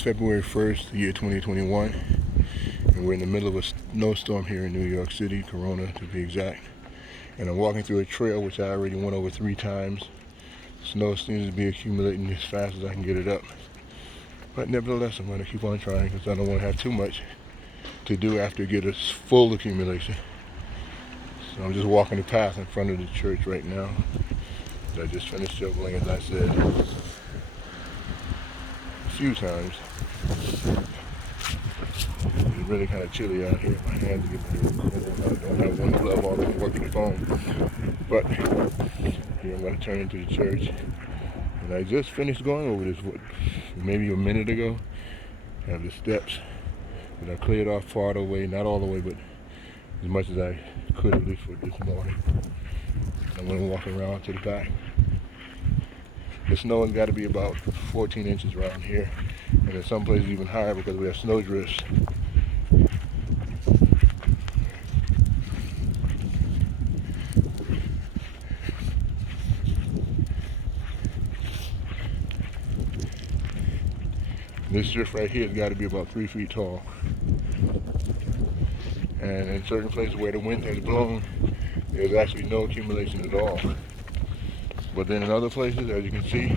is February 1st, the year 2021, and we're in the middle of a snowstorm here in New York City, Corona to be exact. And I'm walking through a trail which I already went over 3 times. Snow seems to be accumulating as fast as I can get it up. But nevertheless, I'm going to keep on trying because I don't want to have too much to do after it gets a full accumulation. So I'm just walking the path in front of the church right now. I just finished shoveling, as I said, a few times. It's really kind of chilly out here. My hands are getting a little cold. I don't have one glove on and working the phone. But here I'm going to turn into the church. And I just finished going over this, maybe a minute ago. I have the steps that I cleared off part of the way, not all the way, but as much as I could at least for this morning. I'm going to walk around to the back. The snow has got to be about 14 inches around here, and in some places even higher because we have snow drifts. This drift right here has got to be about 3 feet tall. And in certain places where the wind has blown, there's actually no accumulation at all. But then in other places, as you can see,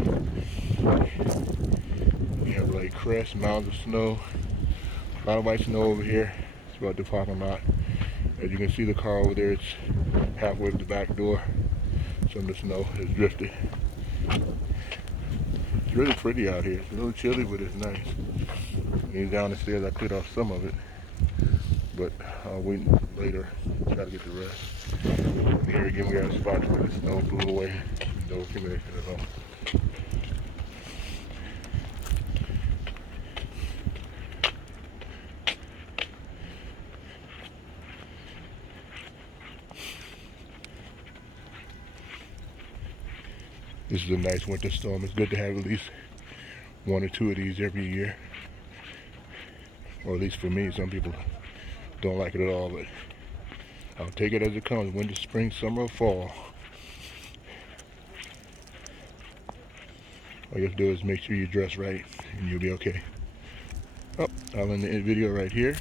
you have like crests, mounds of snow, a lot of white snow over here. It's about the parking lot. As you can see, the car over there, it's halfway to the back door. Some of the snow has drifted. It's really pretty out here. It's a little chilly, but it's nice. And down the stairs, I cleared off some of it, but I'll wait later. Try to get the rest. And here again, we got a spot where the snow blew away. No accumulation at all. This is a nice winter storm. It's good to have at least 1 or 2 of these every year. Or at least for me. Some people don't like it at all, but I'll take it as it comes. Winter, spring, summer, or fall. All you have to do is make sure you dress right and you'll be okay. Oh, I'll end the video right here.